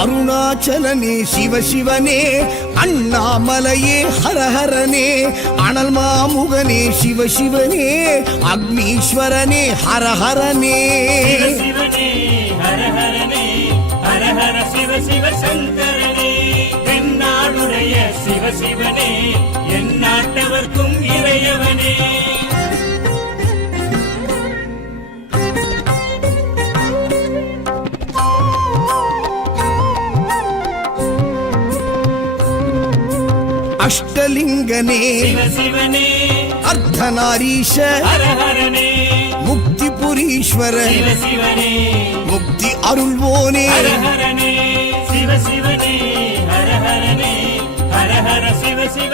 அருணாச்சலனே சிவ சிவனே, அண்ணாமலையே ஹரஹரனே, அனல் மாமுகனே சிவ சிவனே, அக்னீஸ்வரனே ஹரஹரனே. சிவனே ஹரஹரனே, ஹரஹர சிவ சிவ சங்கரனே, எந்நாடுடைய சிவ சிவனே, எந்நாட்டவர்க்கும் இறையவனே. அஷ்டலிங்கனே சிவசிவனே, அர்த்தநாரீஷ ஹரஹரனே, முக்திபுரீஸ்வர சிவசிவனே, முக்தி அருள்வோனே. ஹரஹரனே சிவசிவனே, ஹரஹரனே, ஹரஹர சிவ சிவ